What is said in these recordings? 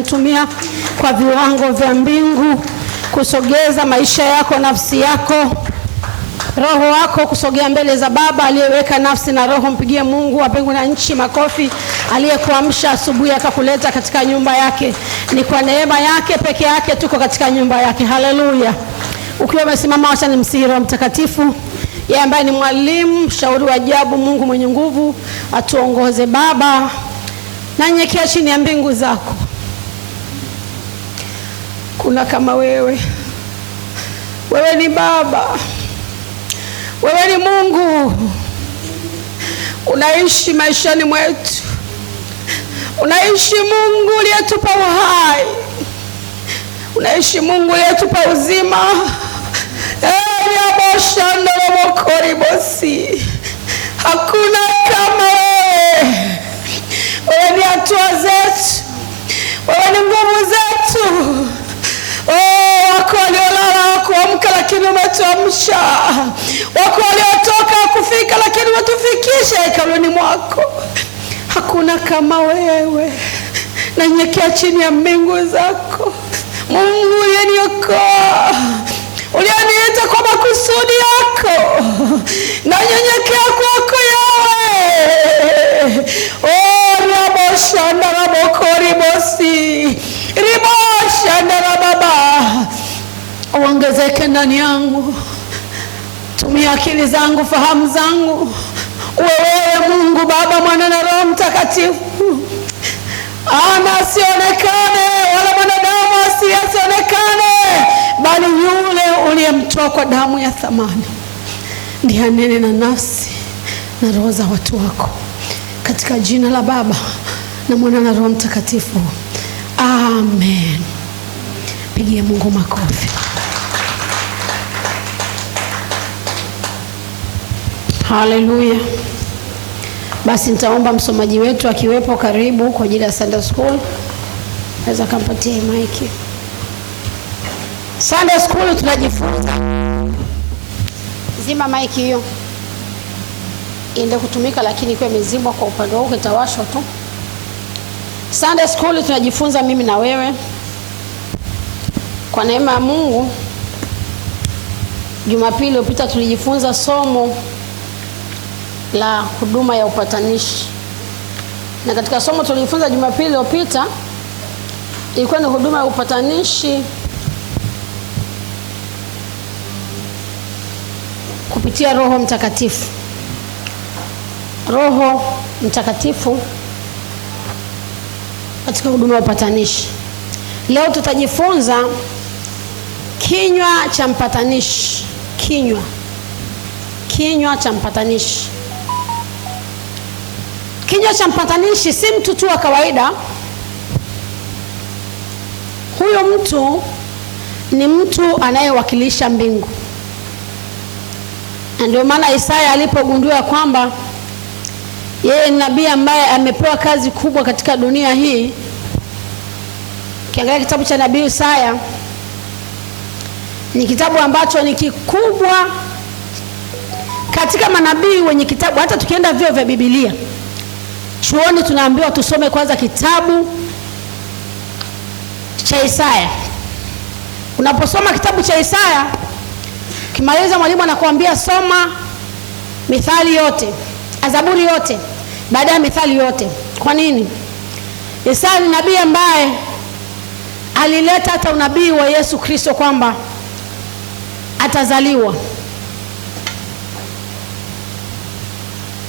umemtumia kwa viwango vya mbingu kusogeza maisha yako, nafsi yako, roho wako kusogea mbele za Baba aliyeweka nafsi na roho. Mpigie Mungu wa mbingu na nchi makofi, aliyekuamsha asubuhi akakuleta katika nyumba yake. Ni kwa neema yake peke yake tuko katika nyumba yake. Haleluya. Ukiwa umesimama, acha nimsihi Roho Mtakatifu, yeye ambaye ni mwalimu, mshauri wa ajabu, Mungu mwenye nguvu, atuongoze. Baba, nanyenyekea chini ya mbingu zako. Kuna kama wewe. Wewe ni Baba. Wewe ni Mungu. Unaishi maishani mwetu. Unaishi Mungu uliyetupa uhai. Unaishi Mungu uliyetupa uzima. Hakuna kama wewe. Wewe ni hatua zetu. Wewe ni nguvu zetu. Wako waliolala wakuamka lakini umetuamsha. Wako waliotoka kufika lakini umetufikisha hekaluni mwako. Hakuna kama wewe. Nanyenyekea chini ya mbingu zako. Mungu uliyeniokoa, uliyeniita kwa makusudi yako, nanyenyekea kwako Yahweh. Raboshanda rabokori bosi. Riboshanda rababa. Uongezeke ndani yangu. Tumia akili zangu, fahamu zangu. Wewe Mungu Baba, Mwana na Roho Mtakatifu. Ana asionekane wala mwanadamu asionekane, bali yule uliyemtoa kwa damu ya thamani ndiye anene na nafsi na roho za watu wako, katika jina la Baba na Mwana na Roho Mtakatifu. Amen. Pigie Mungu makofi. Haleluya. Basi nitaomba msomaji wetu akiwepo karibu kwa ajili ya Sunday School. Naweza kampatia maiki. Sunday School tunajifunza. Zima maiki hiyo. Iende kutumika lakini kwa imezimwa kwa upande wako, itawashwa tu. Sunday School tunajifunza mimi na wewe. Kwa neema ya Mungu, Jumapili iliyopita tulijifunza somo la huduma ya upatanishi. Na katika somo tulijifunza Jumapili iliyopita ilikuwa ni huduma ya upatanishi kupitia Roho Mtakatifu. Roho Mtakatifu katika huduma ya upatanishi. Leo tutajifunza kinywa cha mpatanishi. Kinywa cha mpatanishi. Kinywa cha mpatanishi si mtu tu wa kawaida. Huyo mtu ni mtu anayewakilisha mbingu. Ndio maana Isaya alipogundua kwamba yeye ni nabii ambaye amepewa kazi kubwa katika dunia hii. Kiangalia kitabu cha nabii Isaya, ni kitabu ambacho ni kikubwa katika manabii wenye kitabu. Hata tukienda vyuo vya Biblia, chuoni tunaambiwa tusome kwanza kitabu cha Isaya. Unaposoma kitabu cha Isaya, kimaliza mwalimu anakuambia soma Mithali yote, Zaburi yote, baada ya Mithali yote. Kwa nini? Isaya ni nabii ambaye alileta hata unabii wa Yesu Kristo kwamba atazaliwa.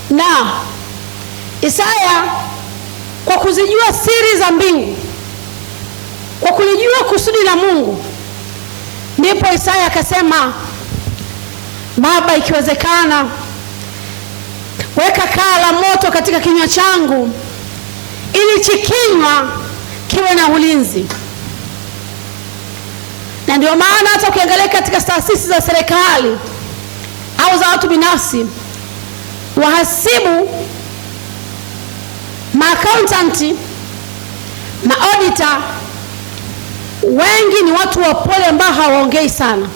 Na Isaya kwa kuzijua siri za mbingu, kwa kulijua kusudi la Mungu, ndipo Isaya akasema, Baba, ikiwezekana weka kaa la moto katika kinywa changu, ili kinywa kiwe na ulinzi. Na ndio maana hata ukiangalia katika taasisi za serikali au za watu binafsi, wahasibu, maaccountant, maauditor, wengi ni watu wapole ambao hawaongei sana.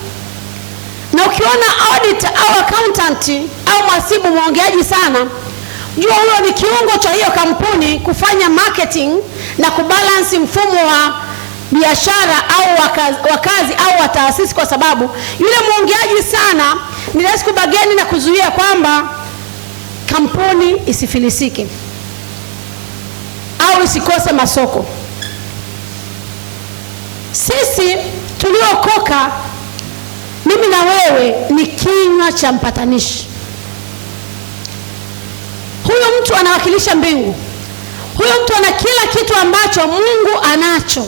Na ukiona auditor au accountant au mhasibu mwongeaji sana, jua huyo ni kiungo cha hiyo kampuni kufanya marketing na kubalansi mfumo wa biashara au wakazi au wa taasisi, kwa sababu yule mwongeaji sana ni rahisi kubageni na kuzuia kwamba kampuni isifilisike au isikose masoko. Sisi tuliokoka, mimi na wewe, ni kinywa cha mpatanishi. Huyo mtu anawakilisha mbingu. Huyo mtu ana kila kitu ambacho Mungu anacho.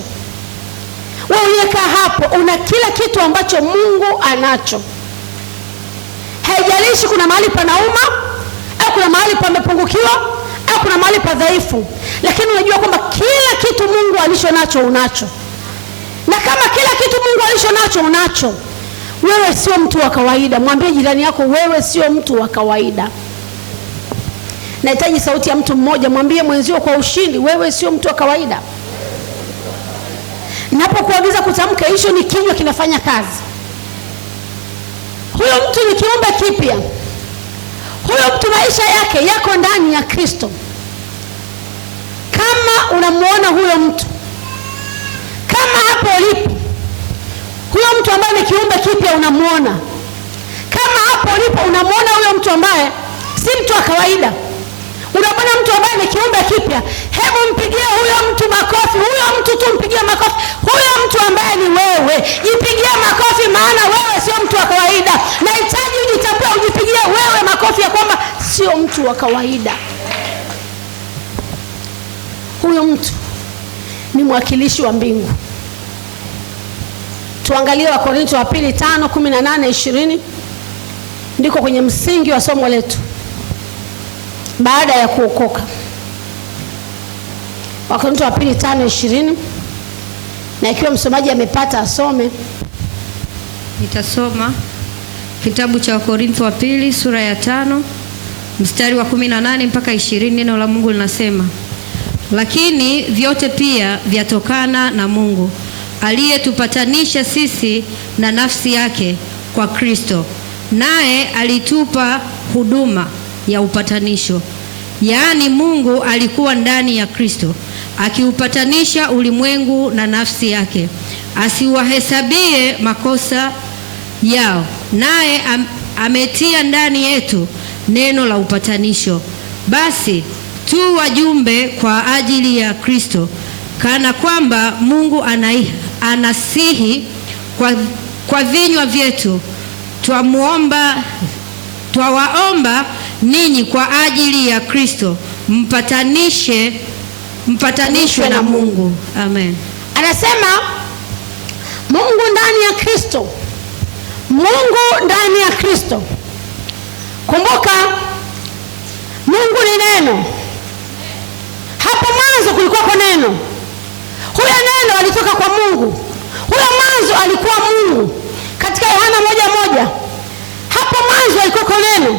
Wewe uliyekaa hapo una kila kitu ambacho Mungu anacho. Haijalishi kuna mahali panauma au kuna mahali pamepungukiwa au kuna mahali padhaifu, lakini unajua kwamba kila kitu Mungu alicho nacho unacho. Na kama kila kitu Mungu alicho nacho unacho, wewe sio mtu wa kawaida. Mwambie jirani yako, wewe sio mtu wa kawaida. Nahitaji sauti ya mtu mmoja. Mwambie mwenzio kwa ushindi, wewe sio mtu wa kawaida. Ninapokuagiza kutamka, hicho ni kinywa kinafanya kazi. Huyo mtu ni kiumbe kipya. Huyo mtu maisha yake yako ndani ya Kristo. Kama unamuona huyo mtu, kama hapo ulipo, huyo mtu ambaye ni kiumbe kipya unamuona. Kama hapo ulipo unamuona huyo mtu ambaye si mtu wa kawaida, unamwona mtu ambaye ni kiumbe kipya, hebu mpigie huyo mtu makofi. Huyo mtu tu mpigie makofi. Huyo mtu ambaye ni wewe, jipigie makofi, maana wewe sio mtu wa kawaida. Nahitaji ujitambue, ujipigie wewe makofi ya kwamba sio mtu wa kawaida. Huyo mtu ni mwakilishi wa mbingu. Tuangalie Wakorintho wa pili 5:18-20. Ndiko kwenye msingi wa somo letu baada ya kuokoka. Wakorintho wa pili 5:20, na ikiwa msomaji amepata asome. Nitasoma kitabu cha Wakorintho wa pili sura ya 5 mstari wa 18 mpaka 20. Neno la Mungu linasema, lakini vyote pia vyatokana na Mungu aliyetupatanisha sisi na nafsi yake kwa Kristo, naye alitupa huduma ya upatanisho. Yaani Mungu alikuwa ndani ya Kristo akiupatanisha ulimwengu na nafsi yake, asiwahesabie makosa yao, naye ametia ndani yetu neno la upatanisho. Basi tu wajumbe kwa ajili ya Kristo, kana kwamba Mungu anasihi kwa vinywa vyetu. Twawaomba ninyi kwa ajili ya Kristo, mpatanishwe na Mungu. Amen. Anasema Mungu ndani ya Kristo. Mungu ndani ya Kristo. Kumbuka, Mungu ni neno. Hapo mwanzo kulikuwa kwa neno. Huyo neno alitoka kwa Mungu. Huyo mwanzo alikuwa Mungu. Katika Yohana 1:1, hapo mwanzo alikuwa kwa neno.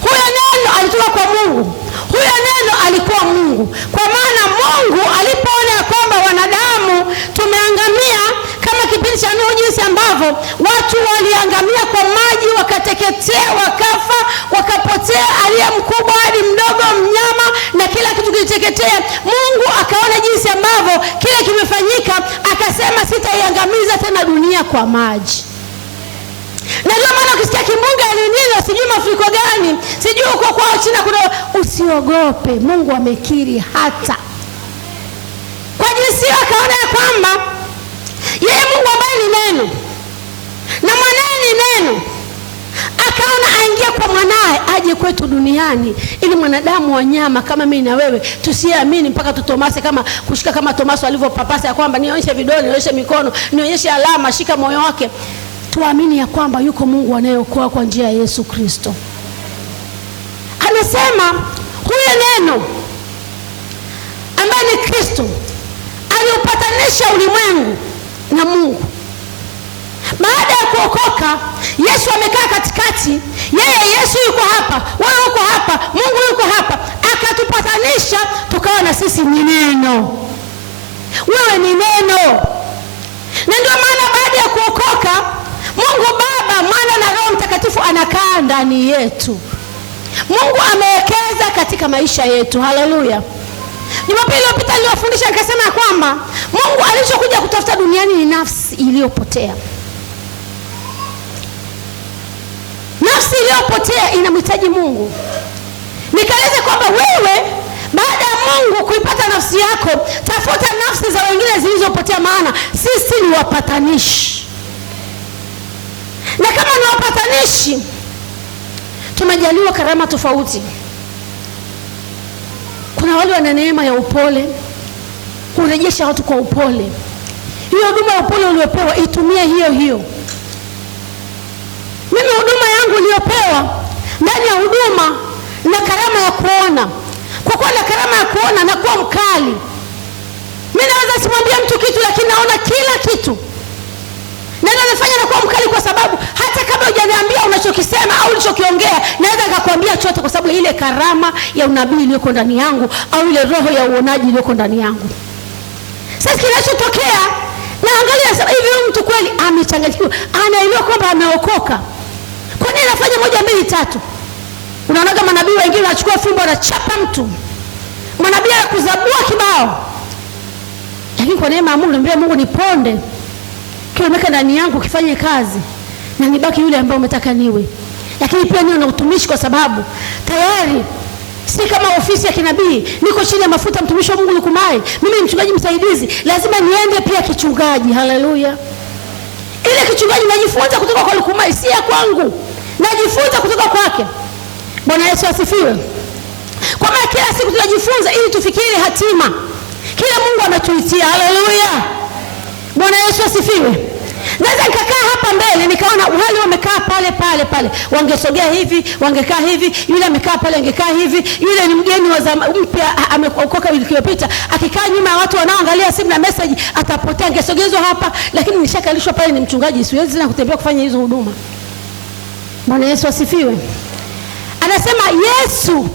Huyo neno alitoka kwa Mungu. Huyo neno alikuwa Mungu. Kwa maana Mungu alipoona kwamba wanadamu tumeangamia, kama kipindi cha Nuhu, jinsi ambavyo watu waliangamia kwa maji, wakateketea, wakafa, wakapotea, aliye mkubwa hadi mdogo, mnyama na kila kitu kiliteketea. Mungu akaona jinsi ambavyo kile kimefanyika, akasema sitaiangamiza tena dunia kwa maji. Na ndio maana ukisikia kimbunga nini, sijui mafuriko gani, sijui uko kwa China kuna, usiogope. Mungu amekiri hata kwa jinsi akaona kwamba yeye Mungu ambaye ni neno na mwanae ni neno, akaona aingie kwa mwanae aje kwetu duniani, ili mwanadamu wa nyama kama mimi na wewe tusiamini mpaka tutomase, kama kushika kama Tomaso alivyopapasa ya kwamba nionyeshe vidole, nionyeshe mikono, nionyeshe alama, shika moyo wake. Tuamini ya kwamba yuko Mungu anayeokoa kwa njia ya Yesu Kristo. Anasema huyo neno ambaye ni Kristo aliupatanisha ulimwengu na Mungu. Baada ya kuokoka, Yesu amekaa katikati. Yesu yuko hapa, wewe uko hapa, Mungu yuko hapa, akatupatanisha tukawa na sisi ni neno. Wewe ni neno. Na ndio maana baada ya kuokoka, Mungu Baba, Mwana na Roho Mtakatifu anakaa ndani yetu. Mungu amewekeza katika maisha yetu. Haleluya. Jumapili iliyopita niliwafundisha nikasema kwamba Mungu alichokuja kutafuta duniani ni nafsi iliyopotea. Nafsi iliyopotea inamhitaji Mungu. Nikaeleza kwamba wewe baada ya Mungu kuipata nafsi yako, tafuta nafsi za wengine zilizopotea, maana sisi ni wapatanishi. Na kama ni wapatanishi, tumejaliwa karama tofauti. Kuna wale wana neema ya upole, kurejesha watu kwa upole. Hiyo huduma ya upole uliopewa itumie hiyo hiyo. Mimi huduma yangu niliyopewa ndani ya huduma na karama ya kuona. Kwa kuwa na karama ya kuona na kuwa mkali, mimi naweza simwambia mtu kitu lakini naona kila kitu. Na nafanya na kuwa mkali kwa sababu hata kabla hujaniambia unachokisema au ulichokiongea, naweza nikakwambia chote kwa sababu ile karama ya unabii iliyoko ndani yangu au ile roho ya uonaji iliyoko ndani yangu. Sasa kinachotokea, naangalia sasa hivi huyu mtu kweli amechanganyikiwa, anaelewa kwamba ameokoka. Kwa nini anafanya 1 2 3? Unaona kama manabii wengine wanachukua fimbo wanachapa mtu. Manabii anakuzabua kibao. Lakini kwa neema ya Mungu, niambia Mungu niponde kile umeweka ndani yangu kifanye kazi na nibaki yule ambaye umetaka niwe. Lakini pia niwe na utumishi kwa sababu tayari si kama ofisi ya kinabii, niko chini ya mafuta mtumishi wa Mungu Lukumai. Mimi ni mchungaji msaidizi, lazima niende pia kichungaji. Haleluya. Ile kichungaji najifunza kutoka kwa Lukumai, si ya kwangu. Najifunza kutoka kwake. Bwana Yesu asifiwe. Kwa maana kila siku tunajifunza ili tufikiri hatima kila Mungu anatuitia. Haleluya. Bwana Yesu asifiwe. Naweza nikakaa hapa mbele nikaona wale wamekaa pale, wangesogea hivi, wangekaa hivi, yule amekaa pale angekaa hivi, yule ni mgeni wa mpya ameokoka wiki iliyopita, akikaa nyuma ya watu wanaoangalia simu na message atapotea, angesogezwa hapa, lakini nishakalishwa pale, ni mchungaji, siwezi tena kutembea kufanya hizo huduma. Bwana Yesu asifiwe. Anasema Yesu,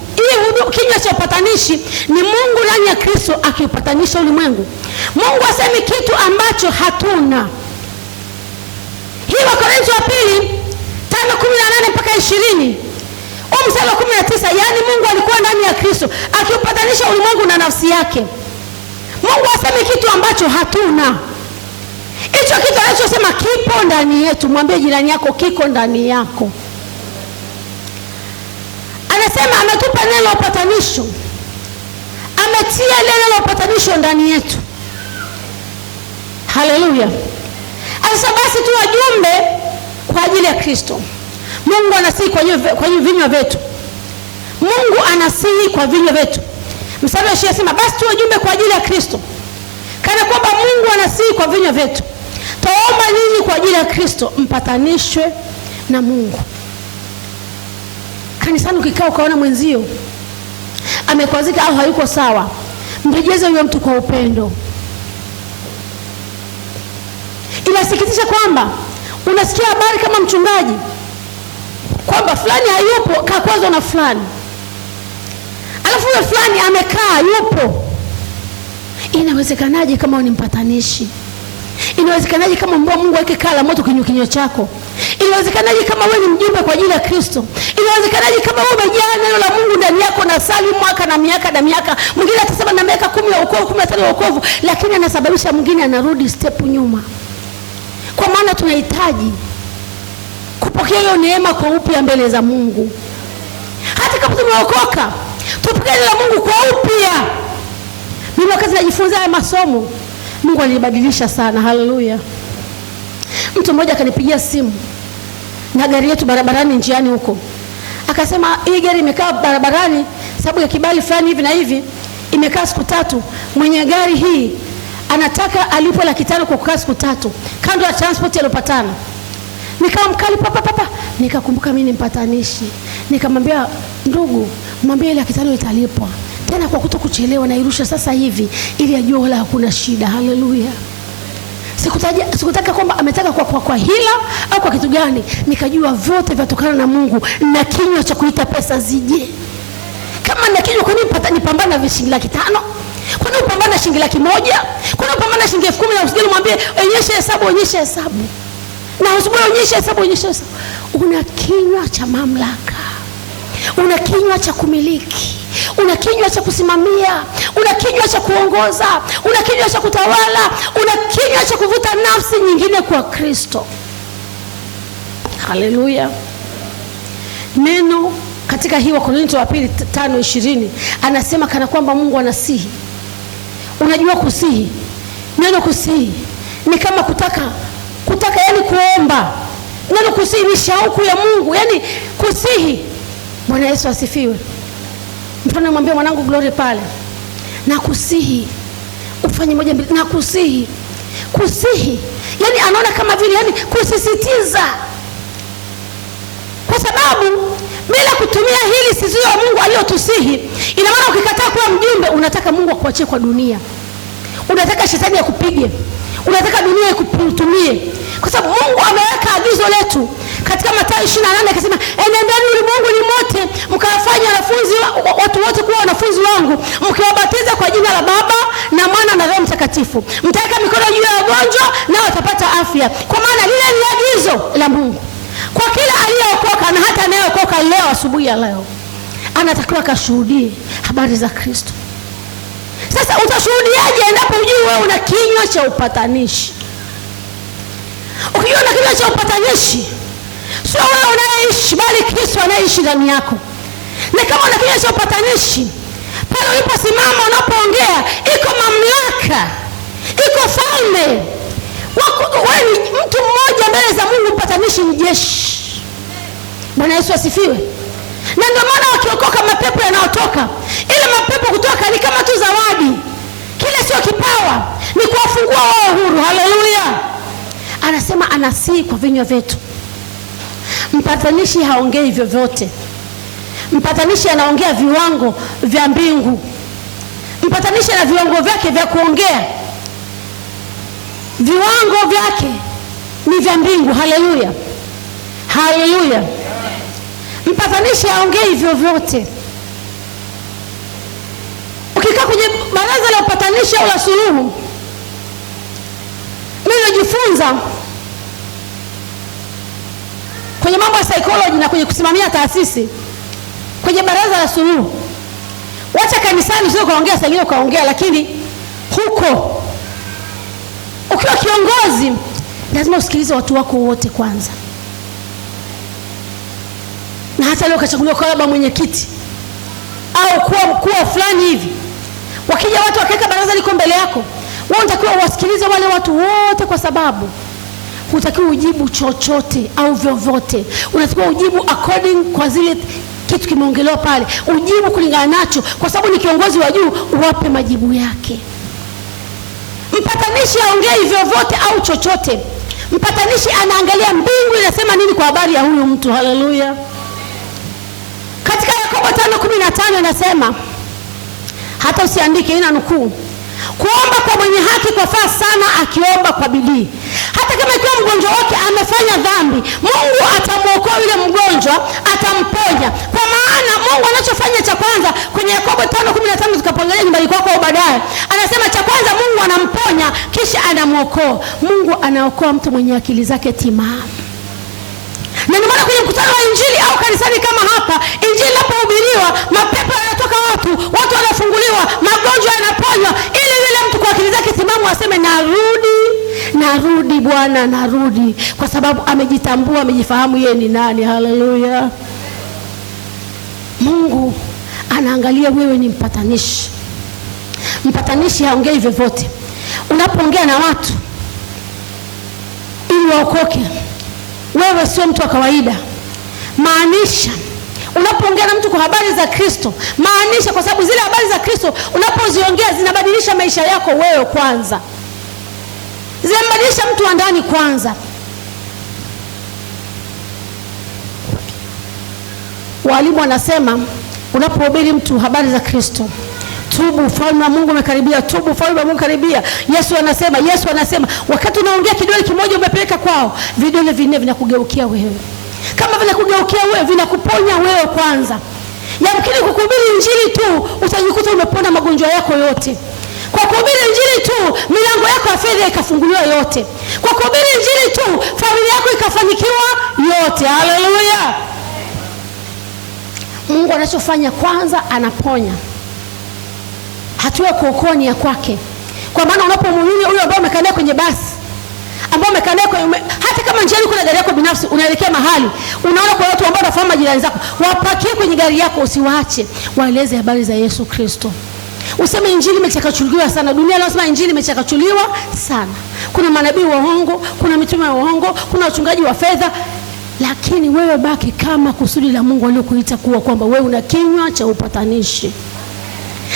kinywa cha upatanishi ni Mungu ndani ya Kristo akiupatanisha ulimwengu. Mungu asemi kitu ambacho hatuna. Hii Wakorintho wa pili 5:18 mpaka 20. Mstari wa 19, yani Mungu alikuwa ndani ya Kristo akiupatanisha ulimwengu na nafsi yake. Mungu asemi kitu ambacho hatuna. Hicho kitu anachosema kipo ndani yetu. Mwambie jirani yako kiko ndani yako. Anasema ametupa neno la upatanisho. Ametia neno la upatanisho ndani yetu. Haleluya. Sasa basi tu wajumbe kwa ajili ya Kristo. Mungu anasihi kwa vinywa vyetu. Mungu anasihi kwa vinywa vyetu. Mstari wa 20 anasema basi tu wajumbe kwa ajili ya Kristo. Kana kwamba Mungu anasihi kwa vinywa vyetu. Taomba ninyi kwa ajili ya Kristo mpatanishwe na Mungu. Kanisani ukikaa ukaona mwenzio amekwazika au hayuko sawa, mrejeze huyo mtu kwa upendo. Inasikitisha kwamba unasikia habari kama mchungaji kwamba fulani hayupo, kakwazwa na fulani, alafu yule fulani amekaa yupo. Inawezekanaje kama ni mpatanishi? Inawezekanaje kama Mungu wake kala moto kwenye kinywa chako? Inawezekanaje kama wewe ni mjumbe kwa ajili ya Kristo? Inawezekanaje kama wewe umejaa neno la Mungu ndani yako na sali mwaka na miaka na miaka? Mwingine atasema na miaka 10 ya wokovu, 15 ya wokovu, lakini anasababisha mwingine anarudi step nyuma. Kwa maana tunahitaji kupokea hiyo neema kwa upya mbele za Mungu. Hata kama tumeokoka, tupokee neno la Mungu kwa upya. Mimi wakati najifunza haya masomo, Mungu alibadilisha sana. Haleluya. Mtu mmoja akanipigia simu na gari yetu barabarani njiani huko. Akasema hii gari imekaa barabarani sababu ya kibali fulani hivi na hivi, imekaa siku 3. Mwenye gari hii anataka alipo 500 kwa kukaa siku 3 kando ya transport aliyopatana. Nikawa mkali papa. Nikakumbuka mimi ni mpatanishi. Nikamwambia ndugu, mwambie ile 500 italipwa. Tena kwa kutokuchelewa na irusha sasa hivi ili ajue wala hakuna shida. Haleluya. Sikutaka kwamba ametaka kwa hila au kwa kitu gani. Nikajua vyote vyatokana na Mungu na kinywa cha kuita pesa zije. Kama na kinywa, kwa nini nipambana na shilingi 500? Kwa nini upambana na shilingi 100? Kwa nini upambana na shilingi 10,000 na usijali mwambie onyesha hesabu. Na usibwe onyesha hesabu. Una kinywa cha mamlaka. Una kinywa cha kumiliki. una kinywa cha kusimamia, una kinywa cha kuongoza, una kinywa cha kutawala, una kinywa cha kuvuta nafsi nyingine kwa Kristo. Haleluya. Neno katika hii Wakorintho wa pili 5:20 anasema kana kwamba Mungu anasihi. Unajua kusihi, neno kusihi ni kama kutaka yani kuomba. Neno kusihi ni shauku ya Mungu, yani kusihi. Bwana Yesu asifiwe. Mtu anamwambia mwanangu Glory pale, na kusihi ufanye moja mbili, na kusihi. Kusihi yani anaona kama vile yani kusisitiza, kwa sababu bila kutumia hili sisi wa Mungu aliyotusihi, ina maana ukikataa kuwa mjumbe unataka Mungu akuachie kwa dunia, unataka shetani akupige, unataka dunia ikutumie. Kwa sababu Mungu ameweka agizo letu katika Mathayo 28 akasema, enendeni ulimwenguni mote mkawafanye watu wote kuwa wanafunzi wangu, mkiwabatiza kwa jina la Baba na Mwana na Roho Mtakatifu, mtaweka mikono juu ya wagonjwa nao watapata afya. Kwa maana lile ni agizo la Mungu kwa kila aliyeokoka, na hata anayeokoka leo asubuhi ya leo anatakiwa kashuhudie habari za Kristo. Sasa utashuhudiaje endapo ujue wewe una kinywa cha upatanishi? Ukiona kinywa cha upatanishi, sio wewe unayeishi bali Kristo anayeishi ndani yako. Na kama una kinywa cha upatanishi, pale uliposimama unapoongea iko mamlaka, iko falme. Wewe ni mtu mmoja mbele za Mungu. Upatanishi ni jeshi. Bwana Yesu asifiwe. Na ndio maana wakiokoka mapepo yanayotoka, ile mapepo kutoka ni kama tu zawadi. Kile sio kipawa, ni kuwafungua wao huru. Haleluya. Anasema anasihi kwa vinywa vyetu. Mpatanishi haongei vyovyote. Mpatanishi anaongea viwango vya mbingu. Mpatanishi ana viwango vyake vya kuongea. Viwango vyake ni vya mbingu. Haleluya. Haleluya. Mpatanishi haongei vyovyote. Ukikaa kwenye baraza la upatanishi au la suluhu, mimi najifunza kwenye mambo ya psychology na kwenye kusimamia taasisi. Kwenye baraza la suluhu, wacha kanisani sio kaongea, sangine ukaongea, lakini huko ukiwa kiongozi lazima usikilize watu wako wote kwanza. Na hata leo kachaguliwa kwa baba mwenyekiti au kuwa mkuu fulani hivi, wakija watu wakaweka baraza liko mbele yako, wewe unatakiwa uwasikilize wale watu wote, kwa sababu hutakiwa ujibu chochote au vyovyote. Unatakiwa ujibu according kwa zile kitu kimeongelewa pale, ujibu kulingana nacho, kwa sababu ni kiongozi wa juu, uwape majibu yake. Mpatanishi haongei vyovyote au chochote. Mpatanishi anaangalia mbingu inasema nini kwa habari ya huyu mtu. Haleluya. Katika Yakobo 5:15 inasema, hata usiandike, ina nukuu, kuomba kwa mwenye haki kwafaa sana akiomba kwa bidii. Hata kama ikiwa mgonjwa wake amefanya dhambi, Mungu atamuokoa yule mgonjwa, atamponya. Kwa maana Mungu anachofanya cha kwanza kwenye Yakobo 5:15 tukapangalia nyumbani kwako au baadaye, anasema cha kwanza Mungu anamponya kisha anamuokoa. Mungu anaokoa mtu mwenye akili zake timamu. Na ndio maana kwenye mkutano wa injili au kanisani kama hapa, injili inapohubiriwa, mapepo yanatoka, watu wanafunguliwa, magonjwa yanaponywa, ili yule mtu kwa akili zake timamu aseme narudi Bwana, narudi, kwa sababu amejitambua, amejifahamu yeye ni nani. Haleluya. Mungu anaangalia wewe ni mpatanishi. Mpatanishi haongei vyovyote. Unapoongea na watu ili waokoke, wewe sio mtu wa kawaida. Maanisha unapoongea na mtu kwa habari za Kristo, maanisha, kwa sababu zile habari za Kristo unapoziongea zinabadilisha maisha yako wewe kwanza, zinabadilisha mtu wa ndani kwanza. Walimu wanasema unapohubiri mtu habari za Kristo, tubu, ufalme wa Mungu umekaribia, tubu, ufalme wa Mungu umekaribia. Yesu anasema wakati unaongea kidole kimoja umepeleka kwao, vidole vinne vinakugeukia wewe. Kama vinakugeukia wewe, vinakuponya wewe kwanza. Yamkini kukuhubiri injili tu utajikuta umepona magonjwa yako yote. Kwa kuhubiri injili tu milango yako ya fedha ikafunguliwa yote. Kwa kuhubiri injili tu familia yako ikafanikiwa yote. Haleluya. Mungu anachofanya kwanza anaponya. Hatua ya kuokoa ni ya kwake. Kwa maana unapomwamini huyo ambaye umekaa naye kwenye basi, ambao umekaa naye hata kama njiani kuna gari yako binafsi unaelekea mahali, unaona kwa watu ambao wanafahamu majirani zako, wapakie kwenye gari yako, usiwaache, waeleze habari za Yesu Kristo. Useme injili imechakachuliwa sana. Dunia inasema injili imechakachuliwa sana. Kuna manabii wa uongo, kuna mitume wa uongo, kuna wachungaji wa fedha, lakini wewe baki kama kusudi la Mungu aliyokuita kuwa, kwamba wewe una kinywa cha upatanishi.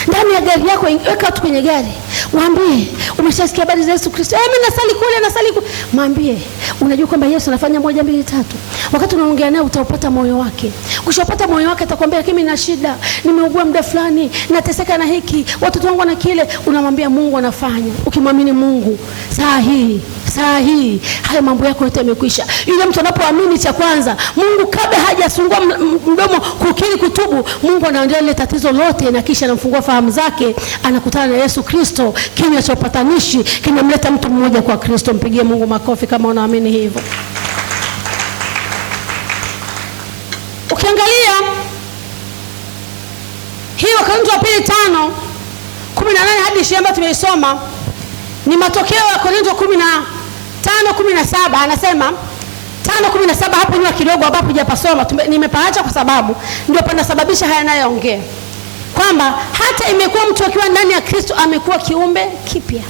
Ndani ya gari yako, weka watu kwenye gari, waambie umeshasikia habari za Yesu Kristo. Mimi nasali kule. Mwambie unajua kwamba Yesu anafanya 1 2 3. Wakati unaongea naye utaupata moyo wake. Ukishapata moyo wake atakwambia mimi na shida, nimeugua muda fulani, nateseka na hiki, watoto wangu na kile. Unamwambia Mungu anafanya. Ukimwamini Mungu, saa hii hayo mambo yako yote yamekwisha. Yule mtu anapoamini, cha kwanza, Mungu kabla hajafungua mdomo kukiri kutubu, Mungu anaondoa ile tatizo lote, na kisha anamfungua fahamu zake, anakutana na Yesu Kristo. Kinywa cha upatanishi kinamleta mtu mmoja kwa Kristo. Mpigie Mungu makofi kama unaamini hivyo. Ukiangalia hii Wakorintho wa pili 5:18 hadi 20 ambayo tumeisoma, ni matokeo ya Korintho 15:17. Anasema 5:17 hapo nyuma kidogo, ambapo hujapasoma, nimepaacha kwa sababu ndio panasababisha haya nayoongea, kwamba hata imekuwa mtu akiwa ndani ya Kristo amekuwa kiumbe kipya.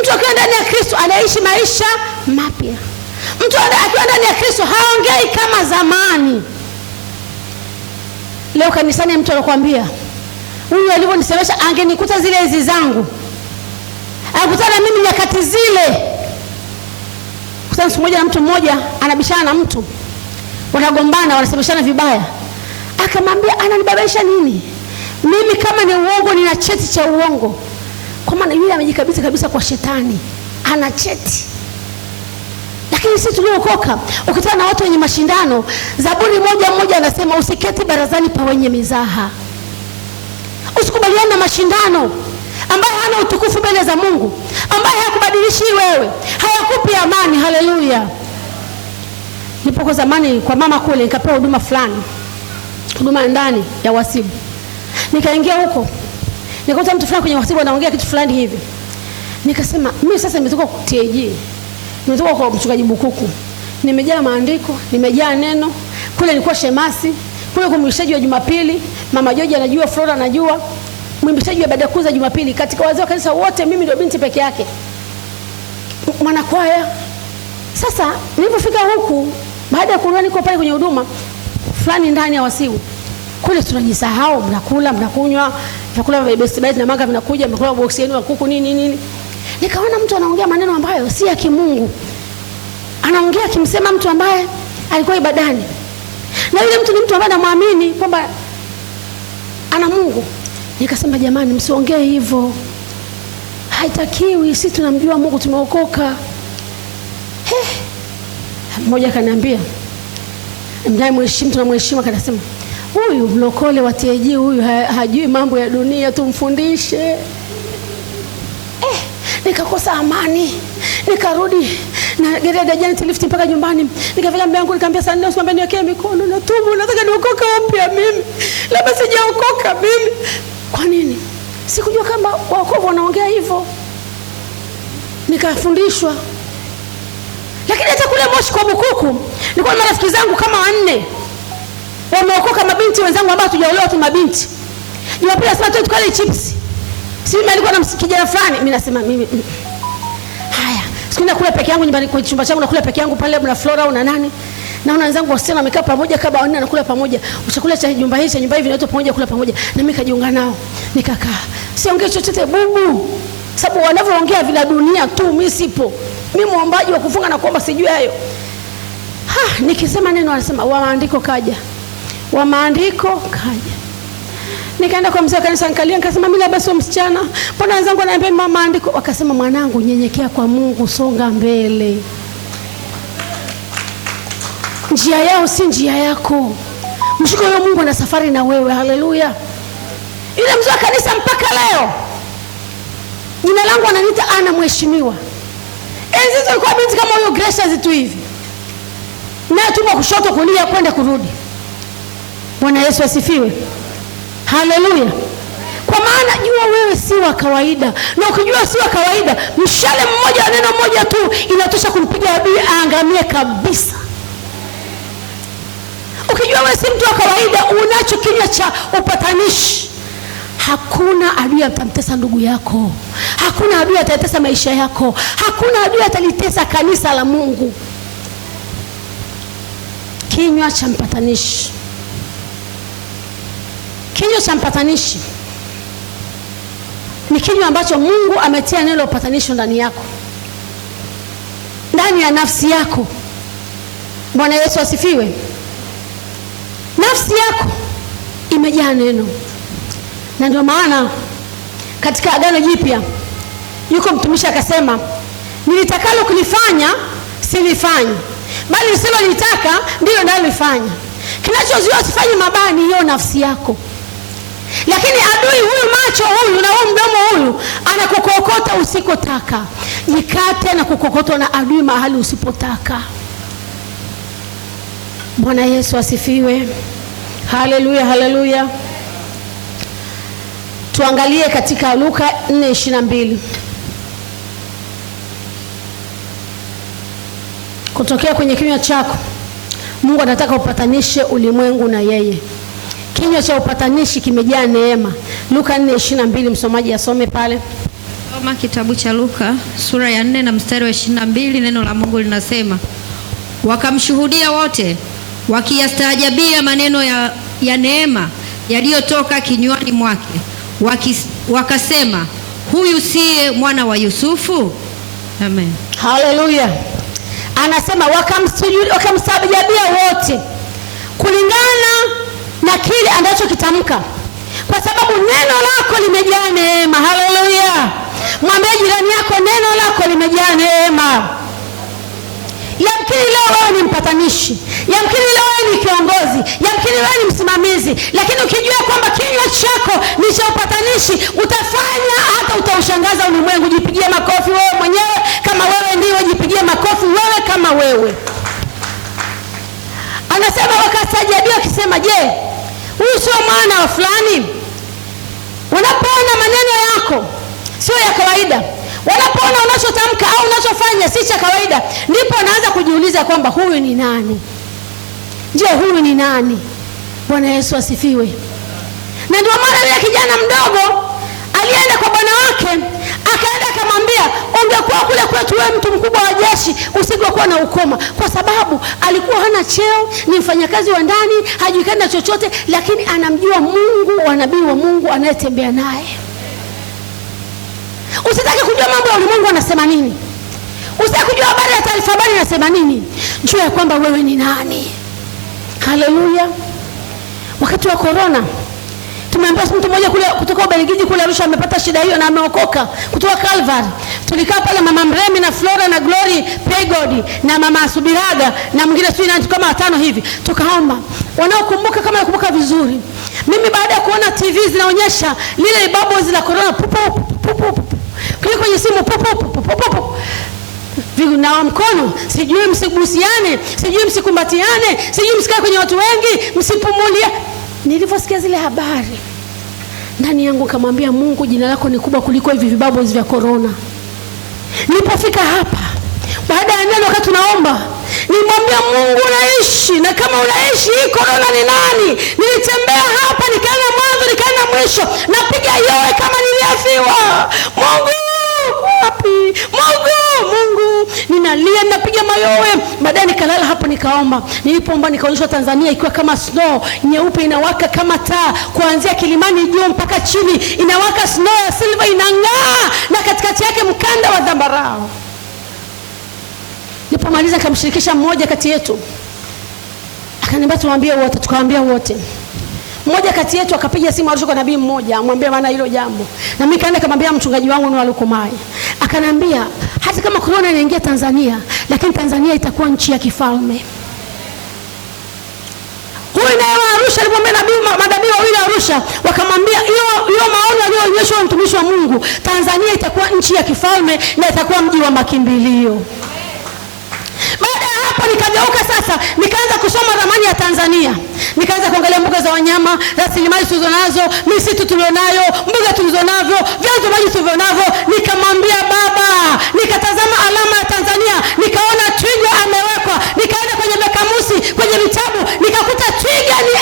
Mtu akiwa ndani ya Kristo anaishi maisha mapya. Mtu akiwa ndani ya Kristo haongei kama zamani. Leo kanisani mtu anakuambia, huyu alivyonisemesha angenikuta zile hizi zangu, akutana mimi nyakati zile. Kutana siku moja na mtu mmoja anabishana na mtu, wanagombana, wanasemeshana vibaya. Akamwambia ananibabaisha nini? Mimi kama ni uongo nina cheti cha uongo. Kwa maana yule amejikabidhi kabisa kwa shetani, ana cheti. Lakini sisi tuliokoka, ukutana na watu wenye mashindano, Zaburi 1:1 anasema usiketi barazani pa wenye mizaha. Usikubaliane na mashindano ambaye hana utukufu mbele za Mungu, ambaye hakubadilishi wewe, hayakupi amani. Haleluya. Nilipokuwa zamani kwa mama kule, nikapewa huduma fulani, huduma ndani ya wasibu. Nikaingia huko, nikakuta mtu fulani kwenye wasibu anaongea kitu fulani hivi. Nikasema mimi sasa nimetoka kwa TAG, nimetoka kwa mchungaji Bukuku, nimejaa maandiko, nimejaa neno. Kule nilikuwa shemasi, kule kwa mwishaji wa Jumapili, mama George anajua, Flora anajua, mwimbishaji wa ibada kuu za Jumapili. Katika wazee wa kanisa wote mimi ndio binti peke yake mwanakwaya. Sasa nilipofika huku, baada ya kuona niko pale kwenye huduma fulani ndani ya wasibu, kule tunajisahau, mnakula, mnakunywa, vyakula vya best bite na manga vinakuja, mnakula box yenu ya kuku nini. Nikaona mtu anaongea maneno ambayo si ya kimungu. Anaongea akimsema mtu ambaye alikuwa ibadani. Na yule mtu ni mtu ambaye anamwamini kwamba ana Mungu. Nikasema jamani, msiongee hivyo, haitakiwi, sisi tunamjua Mungu, tumeokoka. Mmoja akaniambia, mnaye mheshimu, tunamheshimu, akasema huyu mlokole wa TAG huyu hajui mambo ya dunia, tumfundishe. Nikakosa amani, nikarudi na gari ya Dajani tilifti mpaka nyumbani. Nikafika mbele yangu, nikamwambia sana, leo usimwambie niwekee mikono, natubu, nataka niokoke upya mimi. Labda sijaokoka mimi. Kwa nini? Sikujua kama wokovu wanaongea hivyo. Nikafundishwa. Lakini hata kule Moshi kwa Bukuku, nilikuwa na marafiki zangu kama 4. Wameokoka, mabinti wenzangu ambao tujaolewa tu mabinti. Jumapili nasema tu tukale chips. Si mimi alikuwa na kijana fulani, mimi nasema mimi haya, siku nakula peke yangu nyumbani kwa chumba changu, nakula peke yangu pale na Flora au na nani. Naona wenzangu wasichana wamekaa pamoja kama 4 nakula pamoja. Chakula cha nyumba hii, cha nyumba hivi vinaitwa pamoja, kula pamoja. Na mimi kajiunga nao. Nikakaa. Siongee chochote bubu. Sababu wanavyoongea vila dunia tu, mimi sipo. Mimi muombaji wa kufunga na kuomba, sijui hayo. Nikisema neno anasema wa maandiko kaja. Wa maandiko kaja. Nikaenda kwa mzee wa kanisa, nikalia, nikasema mimi labda sio msichana. Mbona wenzangu wananiambia mama andiko? Wakasema mwanangu, nyenyekea kwa Mungu, songa mbele. Njia yao si njia yako. Mshike huyo Mungu ana safari na wewe. Haleluya. Yule mzee wa kanisa mpaka leo jina langu ananiita Ana mheshimiwa. Enzi tulikuwa binti kama huyo Gracious tu hivi. Na tumo kushoto kulia kwenda kurudi. Bwana Yesu asifiwe. Haleluya. Kwa maana jua wewe si wa kawaida, na ukijua si wa kawaida, mshale mmoja wa neno moja tu inatosha kumpiga adui aangamie kabisa. Ukijua wewe si mtu wa kawaida, unacho kinywa cha upatanishi, hakuna adui atamtesa ndugu yako, hakuna adui atatesa maisha yako, hakuna adui atalitesa kanisa la Mungu. Kinywa cha mpatanishi. Kinywa cha mpatanishi ni kinywa ambacho Mungu ametia neno la upatanisho ndani yako, ndani ya nafsi yako. Bwana Yesu asifiwe. Nafsi yako imejaa neno, na ndio maana katika Agano Jipya yuko mtumishi akasema, nilitakalo kulifanya silifanyi, bali nisilolitaka ndilo nalolifanya. Kinachozuia usifanye mabaya ni hiyo nafsi yako. Lakini adui huyu macho huyu na huyu mdomo huyu anakukokota usikotaka. Jikate na kukokotwa na adui mahali usipotaka. Bwana Yesu asifiwe. Haleluya, haleluya. Tuangalie katika Luka 4:22. Kutokea kwenye kinywa chako Mungu anataka upatanishe ulimwengu na yeye. Kinywa cha upatanishi kimejaa neema. Luka 4:22, msomaji asome pale. Soma kitabu cha Luka sura ya 4 na mstari wa 22. Neno la Mungu linasema, wakamshuhudia wote wakiyastaajabia maneno ya neema yaliyotoka kinywani mwake, wakasema, huyu siye mwana wa Yusufu? Amen. Haleluya. Anasema wakamstaajabia wote kulingana na kile ambacho kitamka, kwa sababu neno lako limejaa neema. Haleluya. Mwambie jirani yako, neno lako limejaa neema. Yamkini leo wewe ni mpatanishi, yamkini leo wewe ni kiongozi, yamkini wewe ni msimamizi, lakini ukijua kwamba kinywa chako ni cha upatanishi, utafanya hata utaushangaza ulimwengu. Jipigie makofi wewe mwenyewe kama wewe ndiwe, jipigie makofi wewe kama wewe. Anasema wakastaajabia wakisema, je, huyu sio mwana wa fulani? Unapoona maneno yako sio ya kawaida, wanapoona unachotamka au unachofanya si cha kawaida, ndipo anaanza kujiuliza kwamba huyu ni nani? Je, huyu ni nani? Bwana Yesu asifiwe. Na ndio maana yule kijana mdogo alienda kwa bwana wake, akaenda akamwambia, ungekuwa kule kwetu wewe mtu mkubwa wa jeshi usingekuwa na ukoma, kwa sababu alikuwa hana cheo, ni mfanyakazi wa ndani, hajulikani na chochote, lakini anamjua Mungu wa nabii wa Mungu anayetembea naye. Usitaki kujua mambo ya ulimwengu anasema nini, usitaki kujua habari ya taarifa habari anasema nini, jua ya kwamba wewe ni nani. Haleluya. Wakati wa corona tumeambiwa mtu mmoja kule kutoka Ubelgiji kule Arusha amepata shida hiyo na ameokoka kutoka Calvary. Tulikaa pale mama Mremi na Flora na Glory Pegodi na mama Subiraga na mwingine sio nani kama 5 hivi. Tukaomba. Wanaokumbuka kama nakumbuka vizuri, mimi baada ya kuona TV zinaonyesha lile bubbles la corona kile kwenye simu na mkono, sijui msigusiane, sijui msikumbatiane, sijui msikae kwenye watu wengi, msipumulie. Niliposikia zile habari ndani yangu kamwambia Mungu, jina lako ni kubwa kuliko hivi vibabu vya corona. Nilipofika hapa baada ya neno wakati tunaomba, nilimwambia Mungu, unaishi, na kama unaishi hii corona ni nani? Nilitembea hapa nikaenda mwanzo nikaenda mwisho, napiga yowe kama niliafiwa. Mungu wapi? Mungu, ninalia napiga mayowe. Baadaye nikalala hapo nikaomba. Nilipoomba nikaonyeshwa Tanzania ikiwa kama snow nyeupe inawaka kama taa, kuanzia kilimani juu mpaka chini inawaka snow ya silver inang'aa, na katikati yake mkanda wa zambarau. Nilipomaliza nikamshirikisha mmoja kati yetu, akaniambia tuambie wote. Tukaambia wote. Mmoja kati yetu akapiga simu Arusha kwa nabii mmoja, amwambia maana hilo jambo. Na mimi kaenda kumwambia mchungaji wangu ni Walukumai. Akanambia hata kama corona inaingia Tanzania, lakini Tanzania itakuwa nchi ya kifalme. Huyu naye Arusha alimwambia manabii wawili Arusha, wakamwambia hiyo maono aliyoonyeshwa mtumishi wa Mungu, Tanzania itakuwa nchi ya kifalme na itakuwa mji wa makimbilio. Baada ya hapo nikageuka sasa, nikaanza kusoma ramani ya Tanzania. Nikaanza kuangalia mbuga za wanyama, rasilimali tulizonazo, misitu tulionayo, mbuga tulizonavyo, vyanzo maji tulivyonavyo. Nikamwambia Baba, nikatazama alama ya Tanzania, nikaona twiga amewekwa. Nikaenda kwenye kamusi, kwenye vitabu, nikakuta twiga ni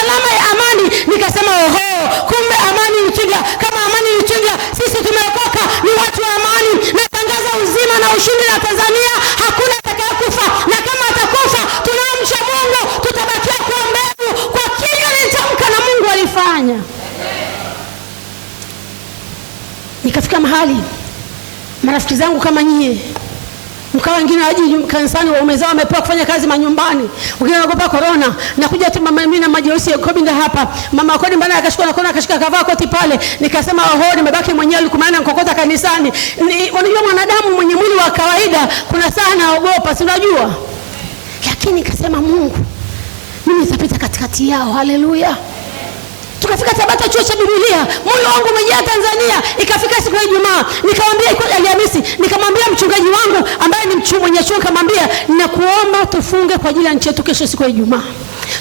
alama ya amani. Nikasema oho, kumbe amani ni twiga. Kama amani ni twiga, sisi tumeokoka, ni watu wa amani. Natangaza uzima na ushindi na Tanzania, hakuna atakayekufa, na kama atakufa tunamcha Mungu, tutabakia kuwa mbegu kwa kile nilitamka na Mungu alifanya. Nikafika mahali marafiki zangu kama nyie, mkawa wengine waji kanisani, waume zao wamepewa kufanya kazi manyumbani, wengine wanaogopa corona. Nakuja tu mama mimi na majosi ya Kobinda hapa, mama Kodi mbana akashika na kona, akashika kavaa koti pale. Nikasema oho, nimebaki mwenyewe, alikumana nikokota kanisani. Unajua mwanadamu mwenye mwili wa kawaida kuna saa anaogopa, si unajua? Lakini nikasema Mungu, mimi nitapita katikati yao. Haleluya. Tukafika Tabata chuo cha Biblia, moyo wangu umejaa Tanzania. Ikafika siku ya Ijumaa, nikamwambia iko Alhamisi, nikamwambia mchungaji wangu ambaye ni mwenye chuo, nikamwambia ninakuomba tufunge kwa ajili ya nchi yetu kesho siku ya Ijumaa.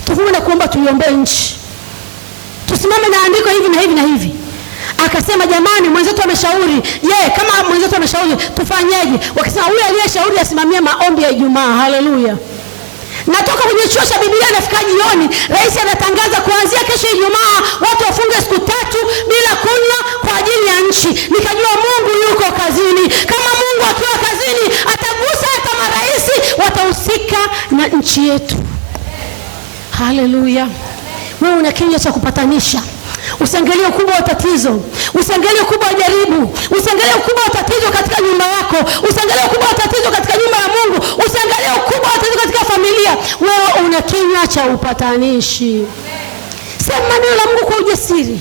Tufunge na kuomba tuiombee nchi. Tusimame na andiko hivi na hivi na hivi. Akasema jamani, mwenzetu ameshauri. Kama mwenzetu ameshauri tufanyeje? Wakasema huyu aliyeshauri asimamie maombi ya Ijumaa. Haleluya. Natoka kwenye chuo cha Biblia, nafika jioni, rais anatangaza kuanzia kesho Ijumaa watu wafunge siku 3 bila kunywa kwa ajili ya nchi. Nikajua Mungu yuko kazini. Kama Mungu akiwa kazini, atagusa hata marais, watahusika na nchi yetu. Haleluya. Wewe una kinywa cha kupatanisha. Usiangalie ukubwa wa tatizo, usiangalie ukubwa wa jaribu, usiangalie ukubwa wa tatizo katika nyumba yako, usiangalie ukubwa wa tatizo katika nyumba ya Mungu, usiangalie ukubwa wa tatizo katika familia. Wewe una kinywa cha upatanishi. Sema neno la Mungu kwa ujasiri.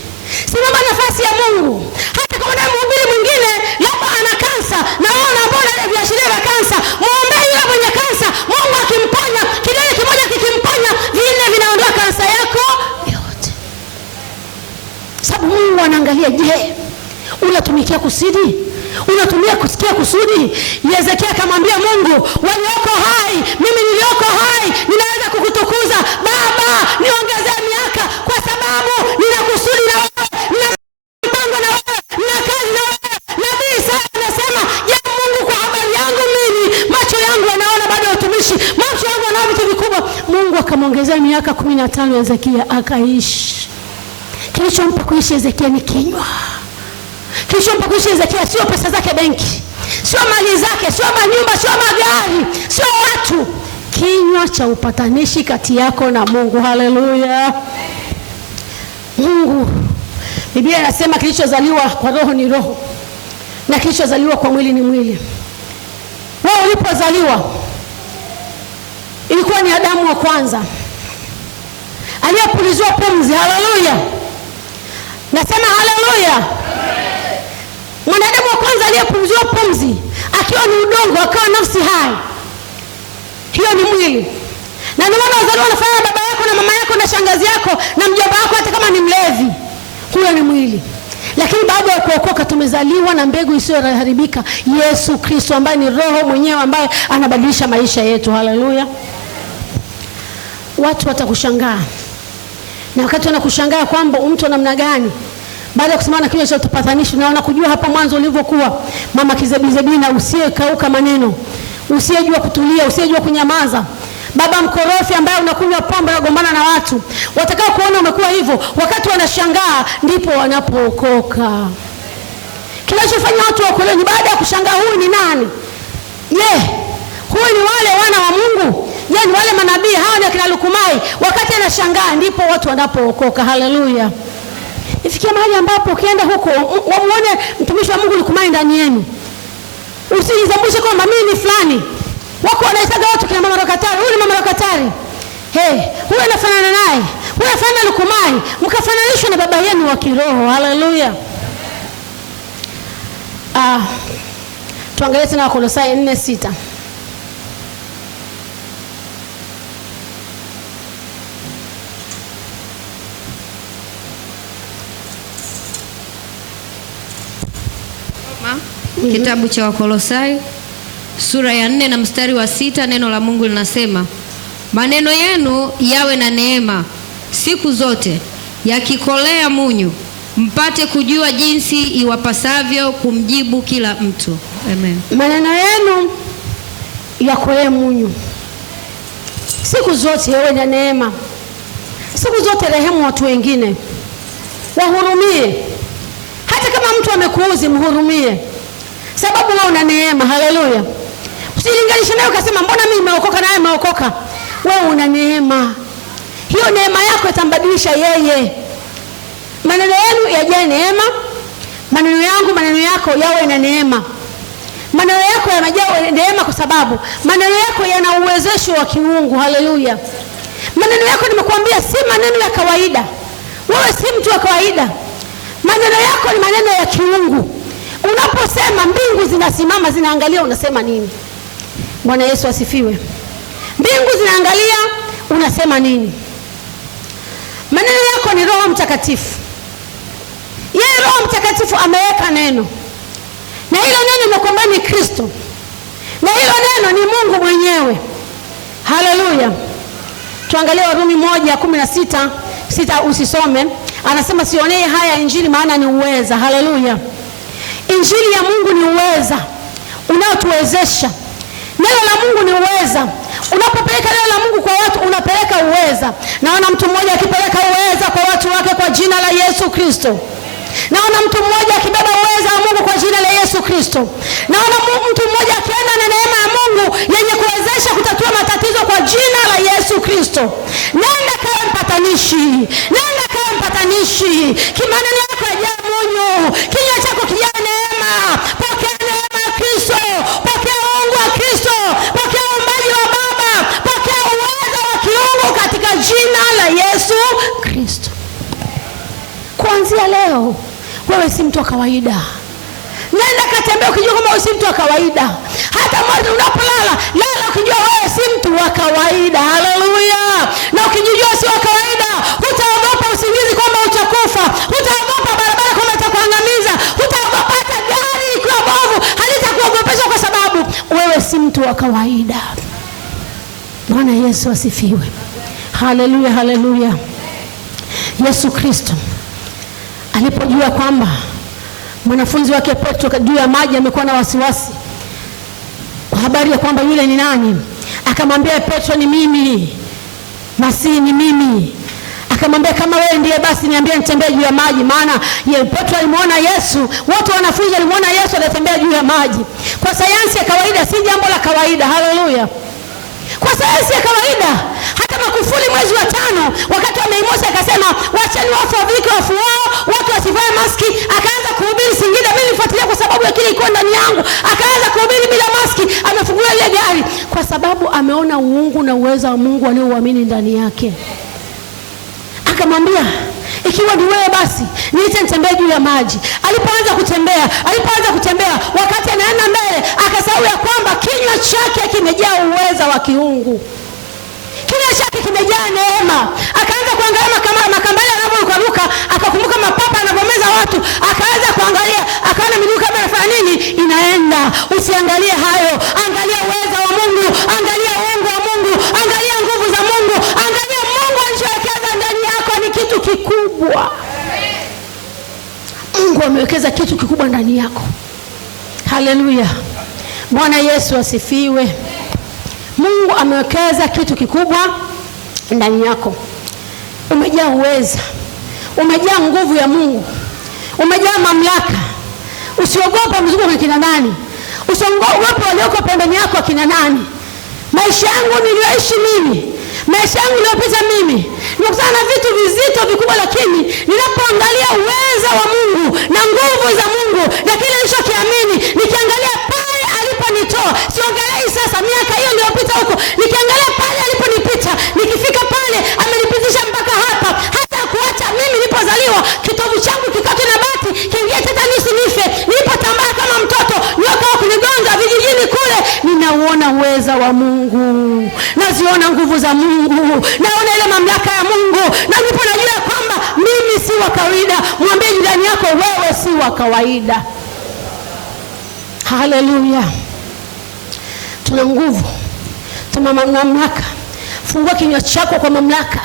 Simama nafasi ya Mungu. Hata kama na mhubiri mwingine labda ana kansa, na wewe unaona viashiria vya kansa, muombe yule mwenye kansa. Mungu akimponya, kidole kimoja kikimponya, vile vinaondoa kansa yako yote. Sababu Mungu anaangalia, je, unatumikia kusudi? Unatumia kusikia kusudi? Hezekia akamwambia Mungu, walioko hai, mimi nilioko hai, ninaweza kukutukuza. Baba, niongezee miaka kwa sababu nina kusudi na wewe, nina mpango na wewe, nina kazi na wewe. Nabii Isaya anasema, je, Mungu kwa habari yangu mimi, macho yangu yanaona bado utumishi, macho yangu yanaona vitu vikubwa. Mungu akamwongezea miaka 15 Hezekia akaishi. Kilichompa kuishi Hezekia ni kinywa. Kilichompa kuishi Hezekia sio pesa zake benki, sio mali zake, sio manyumba, sio magari, sio watu. Kinywa cha upatanishi kati yako na Mungu. Haleluya. Mungu, Biblia inasema kilichozaliwa kwa roho ni roho, na kilichozaliwa kwa mwili ni mwili. Wewe ulipozaliwa ilikuwa ni Adamu wa kwanza aliyepulizwa pumzi. Haleluya. Nasema haleluya. Mwanadamu wa kwanza aliyepulizwa pumzi akiwa ni udongo, akawa nafsi hai. Hiyo ni mwili. Na ndio maana wazaliwa wanafanya na baba yako na mama yako na shangazi yako na mjomba wako, hata kama ni mlevi. Huyo ni mwili. Lakini baada ya kuokoka tumezaliwa na mbegu isiyoharibika, Yesu Kristo, ambaye ni roho mwenyewe ambaye anabadilisha maisha yetu. Haleluya. Watu watakushangaa. Na wakati wanakushangaa kwamba mtu namna gani, baada ya kusimama na kinywa cha upatanishi, na wanakujua hapa mwanzo ulivyokuwa mama kizebizebina, usiyekauka maneno, usiyejua kutulia, usiyejua kunyamaza, baba mkorofi ambaye unakunywa pombe na gombana na watu. Watakao kuona umekuwa hivyo, wakati wanashangaa ndipo wanapookoka. Kinachofanya watu waokolewe ni baada ya kushangaa, huyu ni nani? Huyu ni wale wana wa Mungu? Ni wale manabii? Hawa ni akina Lukumai? Wakati anashangaa ndipo watu wanapookoka. Haleluya. Ifikia mahali ambapo ukienda huko wamuone mtumishi wa Mungu Lukumai ndani yenu. Usijizambushe kwamba mimi ni fulani. Wako wanaitaga watu kina mama Rokatari, huyu ni mama Rokatari. Huyu anafanana naye, huyu anafanana Lukumai, mkafananishwa na baba yenu wa kiroho. Haleluya. Tuangalie tena Wakolosai 4:6. Kitabu cha Wakolosai sura ya 4 na mstari wa 6, neno la Mungu linasema, maneno yenu yawe na neema siku zote, yakikolea munyu, mpate kujua jinsi iwapasavyo kumjibu kila mtu. Amen. Maneno yenu yakolee munyu siku zote, yawe na neema siku zote. Rehemu watu wengine, wahurumie. Hata kama mtu amekuuzi, mhurumie, sababu wewe una neema. Haleluya. Usilinganishe naye ukasema mbona mimi nimeokoka naye ameokoka. Wewe una neema, hiyo neema yako itambadilisha yeye. Maneno yenu yajae neema, maneno yangu, maneno yako yawe na neema. Maneno yako yanajaa neema kwa sababu maneno yako yana uwezesho wa kiungu. Haleluya. Maneno yako nimekuambia si maneno ya kawaida. Wewe si mtu wa kawaida. Maneno yako ni maneno ya kiungu. Unaposema mbingu zinasimama zinaangalia unasema nini. Bwana Yesu asifiwe. Mbingu zinaangalia unasema nini. Maneno yako ni Roho Mtakatifu. Yeye Roho Mtakatifu ameweka neno. Na hilo neno nimekwambia ni Kristo. Na hilo neno ni Mungu mwenyewe. Haleluya. Tuangalie Warumi 1:16. Usisome. Anasema sionee haya injili maana ni uweza. Haleluya. Injili ya Mungu ni uweza unaotuwezesha. Neno la Mungu ni uweza. Unapopeleka neno la Mungu kwa watu unapeleka uweza. Naona mtu mmoja akipeleka uweza kwa watu wake kwa jina la Yesu Kristo. Naona mtu mmoja akibeba uweza wa Mungu kwa jina la Yesu Kristo. Naona mtu mmoja akienda na neema ya Mungu yenye kuwezesha kutatua matatizo kwa jina la Yesu Kristo. Nenda kawe mpatanishi. Nenda kawe mpatanishi. Kimaneno yako yajae munyu. Kinywa chako kijae neema. Pokea neema ya Kristo. Pokea Mungu wa Kristo. Pokea uumbaji wa Baba. Pokea uwezo wa kiungu katika jina la Yesu Kristo. Kuanzia leo wewe si mtu wa kawaida. Nenda katembea ukijua kama wewe si mtu wa kawaida. Hata mwanzo unapolala, lala ukijua wewe si mtu wa kawaida. Haleluya. Na ukijijua si wa kawaida, hutaogopa usingizi kwamba utakufa. Hutaogopa barabara kwamba itakuangamiza. Hutaogopa hata gari ikiwa bovu halitakuogopesha kwa sababu wewe si mtu wa kawaida. Bwana Yesu asifiwe. Haleluya, haleluya. Yesu Kristo alipojua kwamba mwanafunzi wake Petro juu ya maji amekuwa na wasiwasi kwa habari ya kwamba yule ni nani, akamwambia Petro, ni mimi, Masihi ni mimi. Akamwambia kama wewe ndiye basi niambie nitembee juu ya maji. Maana Petro alimuona Yesu, wote wanafunzi walimuona Yesu anatembea juu ya maji. Kwa sayansi ya kawaida si jambo la kawaida. Haleluya. Kwa sayansi ya kawaida hata Magufuli mwezi wa 5 wakati ameimosa akasema wacheni wafu wavike wafu wao, watu wasivae maski. Akaanza kuhubiri Singida. Mimi nifuatilia kwa sababu ya kile iko ndani yangu. Akaanza kuhubiri bila maski, amefungua ile gari kwa sababu ameona uungu na uwezo wa Mungu alioamini ndani yake. Akamwambia ikiwa ni wewe basi niite nitembee juu ya maji. Alipoanza kutembea wakati anaenda mbele akasahau ya kwamba kinywa chake kimejaa uweza wa kiungu. Kinywa chake kimejaa neema. Akaanza kuangalia makambale yanavyoruka, akakumbuka mapapa yanavomeza watu. Akaanza kuangalia, akaona miguu kama inafanya nini, inaenda. Usiangalie hayo, angalia uweza wa Mungu, angalia uungu wa Mungu, angalia nguvu za Mungu, angalia Mungu anachowekeza ndani yako ni kitu kikubwa. Mungu amewekeza kitu kikubwa ndani yako. Haleluya. Bwana Yesu asifiwe. Mungu amewekeza kitu kikubwa ndani yako. Umejaa uweza. Umejaa nguvu ya Mungu. Umejaa mamlaka. Usiogope mzunguko kina nani. Usiogope walioko pembeni yako kina nani. Maisha yangu niliyoishi mimi, maisha yangu niliyopita mimi, nimekutana na vitu vizito vikubwa, lakini ninapoangalia uweza wa Mungu na nguvu za Mungu na kile nilichokiamini, nikiangalia pale aliponitoa, siongelei sasa miaka hiyo iliyopita huko, nikiangalia pale aliponipita, nikifika pale amenipitisha mpaka hapa. Hata kuacha mimi nilipozaliwa kitovu changu kikatwe na bati, kiingia tetanus nife, nilipotambaa kama mtoto nyoka kunigonga vijijini kule. Ninauona uweza wa Mungu, naziona nguvu za Mungu, naona ile mamlaka ya Mungu, na ndipo najua kwamba mimi si wa kawaida. Mwambie jirani yako wewe si wa kawaida. Haleluya. tuna nguvu, tuna mamlaka. Fungua kinywa chako kwa mamlaka.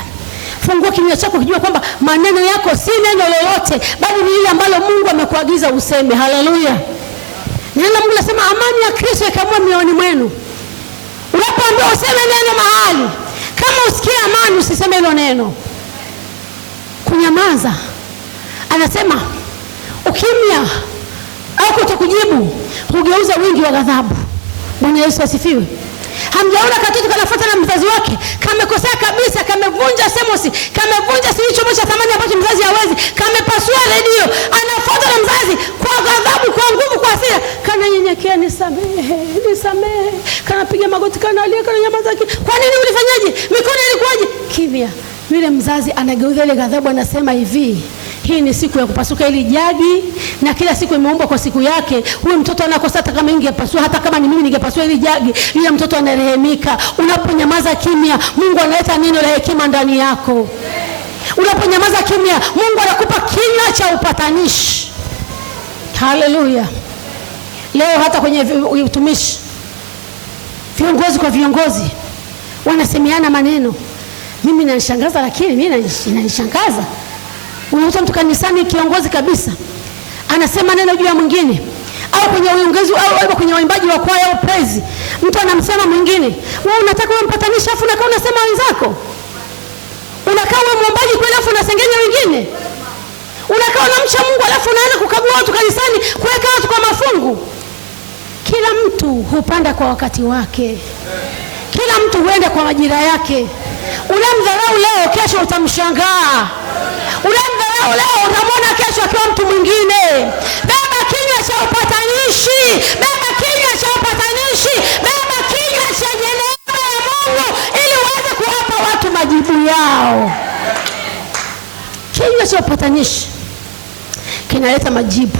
Fungua kinywa chako kujua kwamba maneno yako si neno lolote, bali ni ile ambalo Mungu amekuagiza useme. Haleluya. Neno Mungu nasema amani ya Kristo ikaamua mioyoni mwenu. Unapoambiwa useme neno mahali, kama usikie amani usiseme hilo neno. Kunyamaza, anasema ukimya au kutokujibu hugeuza wingi wa ghadhabu. Bwana Yesu asifiwe. Hamjaona katoto kanafuata na mzazi wake, kamekosea kabisa, kamevunja semosi, kamevunja sisi chombo cha thamani ambacho mzazi hawezi, kamepasua redio, anafuata na mzazi kwa ghadhabu, kwa nguvu, kwa hasira, kananyenyekea, nisamehe, nisamehe, kanapiga magoti, kanalia, kananyamaza. Kwa nini ulifanyaje? Mikono ilikuwaje? Kimya. Yule mzazi anageuza ile ghadhabu, anasema hivi, hii ni siku ya kupasuka ili jagi, na kila siku imeumbwa kwa siku yake. Huyu mtoto anakosa, hata kama ingepasua, hata kama ni mimi ningepasua ili jagi, yule mtoto anarehemika. Unaponyamaza kimya, Mungu analeta neno la hekima ndani yako. Unaponyamaza kimya, Mungu anakupa kinywa cha upatanishi. Haleluya. Leo hata kwenye utumishi, viongozi kwa viongozi wanasemeana maneno. Mimi nanishangaza, lakini mimi nanishangaza. Unakuta mtu kanisani, kiongozi kabisa, anasema neno juu ya mwingine, au kwenye uongozi au kwenye waimbaji wa kwaya au praise, mtu anamsema mwingine. Wewe unataka umpatanisha, afu unakaa unasema wenzako. Unakaa wewe mwombaji kweli, afu unasengenya wengine. Unakaa unamcha Mungu, alafu unaanza kukagua watu kanisani, kuweka watu kwa mafungu. Kila mtu hupanda kwa wakati wake. Kila mtu huenda kwa majira yake. Unamdharau leo, kesho utamshangaa. Unamdharau leo, utamwona kesho akiwa mtu mwingine. Beba kinywa cha upatanishi. Beba kinywa cha upatanishi. Beba kinywa cha neema ya Mungu ili uweze kuwapa watu majibu yao. Kinywa cha upatanishi kinaleta majibu.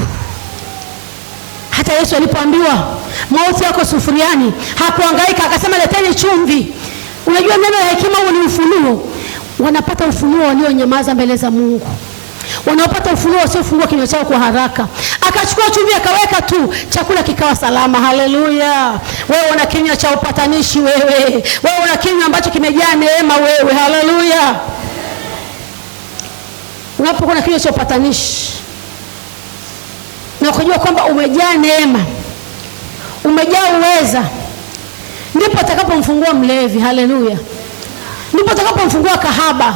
Hata Yesu alipoambiwa mauti yako sufuriani, hakuhangaika, akasema leteni chumvi. Unajua neno la hekima huo ni ufunuo. Wanapata ufunuo walionyamaza mbele za Mungu. Wanapata ufunuo wasiofungua kinywa chao kwa haraka. Akachukua chumvi akaweka tu, chakula kikawa salama. Haleluya. Wewe una kinywa cha upatanishi wewe. Wewe una kinywa ambacho kimejaa neema wewe. Haleluya. Unapokuwa na kinywa cha upatanishi na ukijua kwamba umejaa neema, umejaa uweza, ndipo atakapomfungua mlevi. Haleluya. Ndipo atakapomfungua kahaba.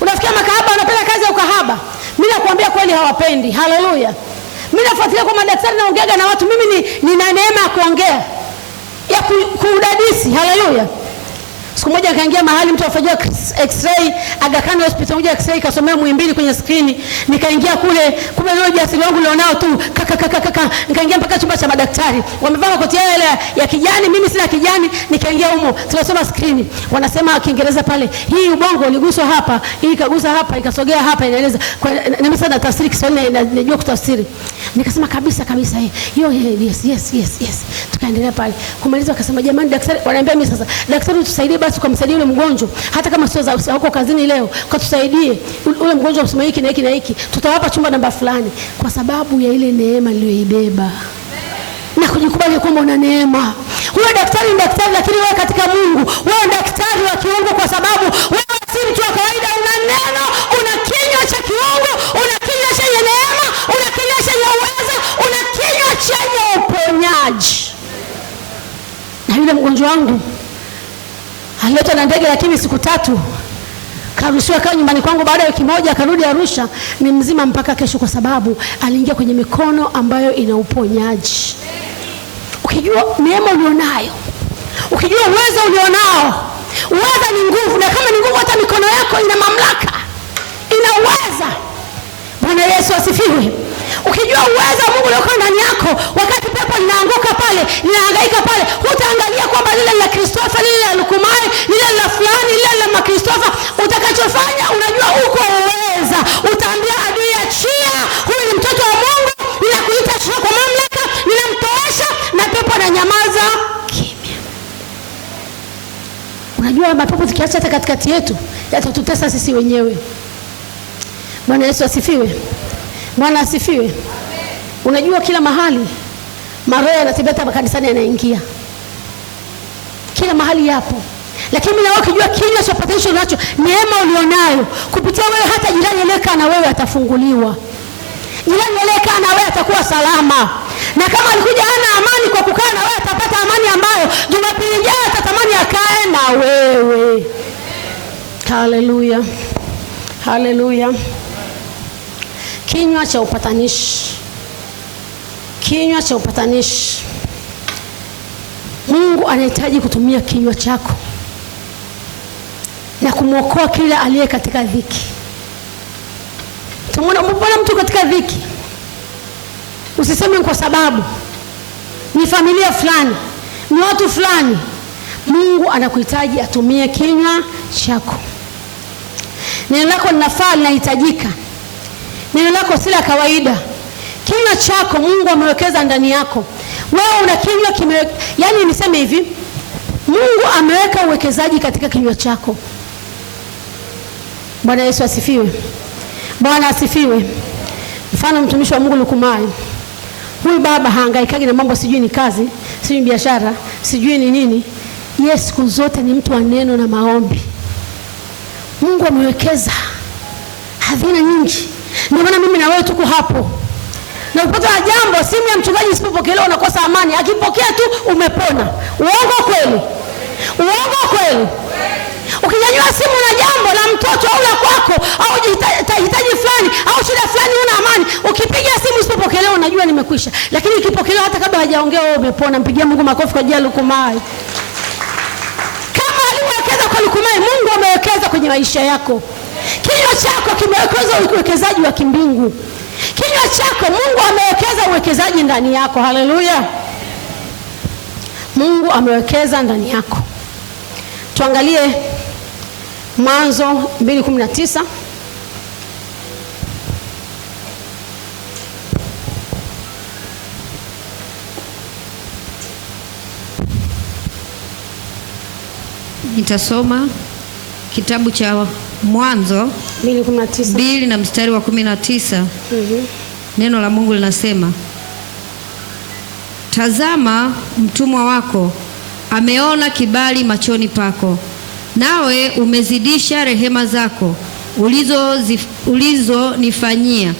Unafikia makahaba wanapenda kazi ya ukahaba? Mimi nakuambia kweli hawapendi. Haleluya. Mimi nafuatilia kwa madaktari, naongeaga na watu. Mimi nina neema ya kuongea, ya kuudadisi. Haleluya. Siku moja nikaingia mahali mtu afanyia x-ray, Aga Khan hospital, moja x-ray kasomea Muhimbili kwenye screen. Nikaingia kule, kumbe leo jasiri wangu lionao tu nikaingia mpaka chumba cha madaktari. Wamevaa makoti yao ya kijani, mimi sina kijani. Nikaingia humo, tunasoma screen. Wanasema Kiingereza pale, hii ubongo uliguswa hapa, hii kagusa hapa, ikasogea hapa, inaeleza. Na mimi sana tafsiri Kiswahili najua kutafsiri. Nikasema kabisa hiyo yes. Tukaendelea pale. Kumaliza akasema jamani daktari, wanaambia mimi sasa, daktari tusaidie basi kumsaidia yule mgonjwa, hata kama sio huko kazini leo, kwa tusaidie yule mgonjwa usema hiki na hiki na hiki, tutawapa chumba namba fulani. Kwa sababu ya ile neema niliyoibeba na kujikubali kwamba una neema. Huyo daktari ni daktari, lakini wewe katika Mungu, wewe daktari wa kiungu, kwa sababu wewe si mtu wa kawaida. Una neno, una kinywa cha kiungu, una kinywa chenye neema, una kinywa chenye uwezo, una kinywa chenye uponyaji. Na yule mgonjwa wangu aliletwa na ndege, lakini siku 3 karushiwa kwa nyumbani kwangu. Baada ya wiki moja akarudi Arusha, ni mzima mpaka kesho, kwa sababu aliingia kwenye mikono ambayo ina uponyaji. Ukijua neema ulionayo, ukijua uwezo ulionao, uwezo ni nguvu, na kama ni nguvu, hata mikono yako ina mamlaka, ina uwezo. Bwana Yesu asifiwe. Ukijua uwezo wa Mungu ulioko ndani yako, wakati pepo linaanguka pale, linahangaika pale, hutaangalia kwamba lile la Kristofa, lile la Lukumai, lile la fulani, lile la Makristofa. Utakachofanya, unajua uko uweza. Utaambia adui achia, huyu ni mtoto wa Mungu, ninakuita shika kwa mamlaka, ninamtoesha, na pepo na nyamaza kimya. Unajua mapepo tukiacha hata katikati yetu, yatatutesa sisi wenyewe. Bwana Yesu asifiwe. Bwana asifiwe. Unajua kila mahali maroho yanatembea, hata kanisani yanaingia. kila mahali yapo. Lakini mimi na wewe ukijua kinywa cha upatanisho unacho, neema ulionayo kupitia wewe, hata jirani aliyekaa na wewe atafunguliwa. Jirani aliyekaa na wewe atakuwa salama. Na kama alikuja hana amani, kwa kukaa na wewe atapata amani ambayo Jumapili ijayo atatamani akae na wewe. Haleluya. Haleluya. Kinywa cha upatanishi. Kinywa cha upatanishi. Mungu anahitaji kutumia kinywa chako na kumwokoa kila aliye katika dhiki. Tumeona mtu katika dhiki, usiseme kwa sababu ni familia fulani, ni watu fulani. Mungu anakuhitaji atumie kinywa chako. Neno lako linafaa, linahitajika. Neno lako si la kawaida. Kinywa chako Mungu amewekeza ndani yako. Wewe una kinywa yani niseme hivi, Mungu ameweka uwekezaji katika kinywa chako. Bwana Yesu asifiwe. Bwana asifiwe. Mfano mtumishi wa Mungu Lukumai. Huyu baba hahangaikagi na mambo sijui ni kazi, sijui ni biashara, sijui ni nini. Yes, siku zote ni mtu wa neno na maombi. Mungu amewekeza hazina nyingi. Ndio maana mimi na wewe tuko hapo. Na ukipata jambo, simu ya mchungaji isipopokelewa unakosa amani. Akipokea tu umepona. Uongo kweli? Uongo kweli? Ukinyanyua simu na jambo la mtoto au la kwako au hitaji fulani au shida fulani, una amani. Ukipiga simu isipopokelewa unajua nimekwisha. Lakini ikipokelewa hata kabla hajaongea wewe umepona. Mpigie Mungu makofi kwa ajili ya Lukumai. Kama aliwekeza kwa Lukumai, Mungu amewekeza kwenye maisha yako. Kinywa chako kimewekeza uwekezaji wa kimbingu. Kinywa chako Mungu amewekeza uwekezaji ndani yako. Haleluya. Mungu amewekeza ndani yako. Tuangalie Mwanzo 2:19. Nitasoma kitabu cha Mwanzo 2 na mstari wa 19. Neno la Mungu linasema, tazama mtumwa wako ameona kibali machoni pako, nawe umezidisha rehema zako ulizonifanyia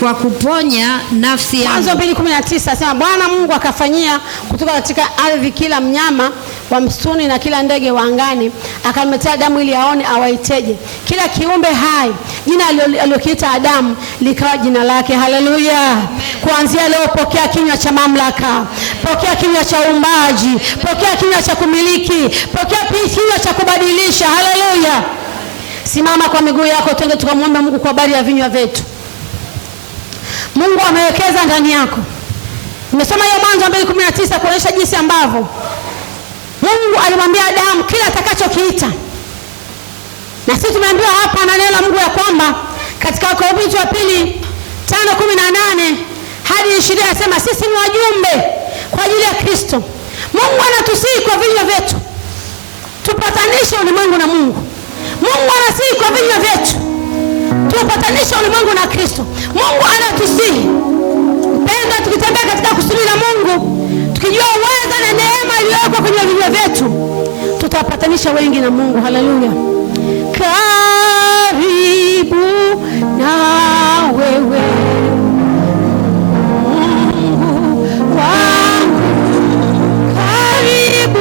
kwa kuponya nafsi yangu. Mwanzo 2:19 asema Bwana Mungu akafanyia kutoka katika ardhi kila mnyama wa msituni na kila ndege wa angani, akamletea Adamu ili aone awaiteje. Kila kiumbe hai jina alilokiita Adamu likawa jina lake. Haleluya. Kuanzia leo pokea kinywa cha mamlaka, pokea kinywa cha uumbaji, pokea kinywa cha kumiliki, pokea kinywa cha kubadilisha. Haleluya. Simama kwa miguu yako, twende tukamwombe Mungu kwa habari ya vinywa vyetu. Mungu amewekeza ndani yako. Nimesoma hiyo Mwanzo 2:19 kuonyesha jinsi ambavyo Mungu alimwambia Adamu kila atakachokiita. Na sisi tumeambiwa hapa na neno la Mungu ya kwamba katika Wakorintho wa pili 5:18 hadi 20 anasema sisi ni wajumbe kwa ajili ya Kristo. Mungu anatusihi kwa vinywa vyetu tupatanishe ulimwengu na Mungu. Mungu anasihi kwa vinywa vyetu tupatanishe ulimwengu na Kristo. Mungu anatusihi. Mpendwa, tukitembea katika kusudi la Mungu, tukijua uwezo na neema iliyoko kwenye vinywa vyetu, tutawapatanisha wengi na Mungu. Haleluya. Karibu na wewe Mungu wangu, karibu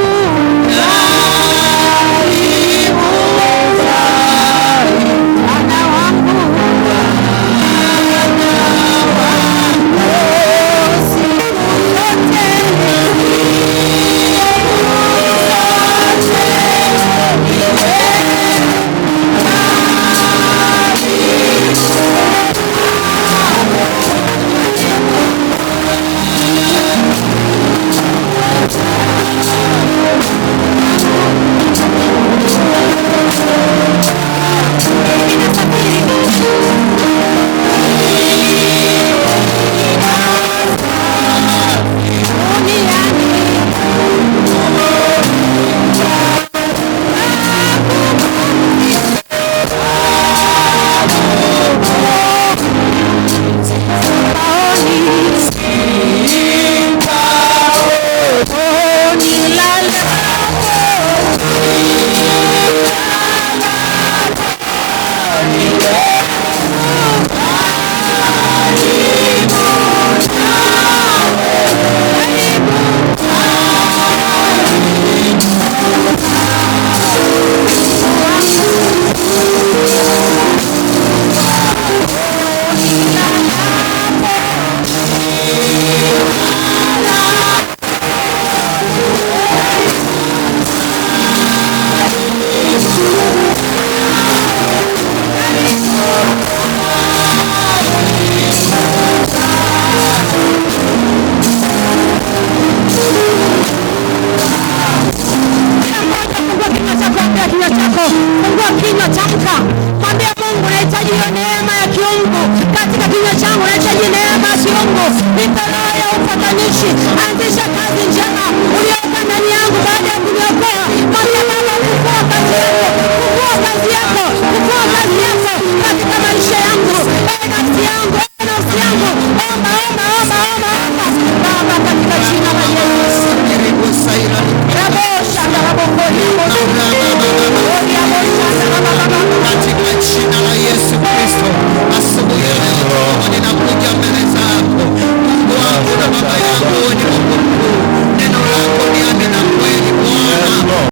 Fungua kinywa, tamka, mwambie Mungu, nahitaji hiyo neema ya kiungu katika kinywa changu, nahitaji neema ya kiungu. Nipe roho ya upatanishi, anzisha kazi njema ulioweka ndani yangu baada ya kuniokoa. Mwambie Baba, fungua kazi yako, fungua kazi yako, fungua kazi yako katika maisha yangu. Nafsi yangu, nafsi yangu, omba, omba, omba, omba, omba. Baba, katika jina la Yesu. Rabosha, rabokoni, katika jina la Yesu Kristo, asubuhi ya leo ninakuja mbele zako Mungu wangu na Baba yangu.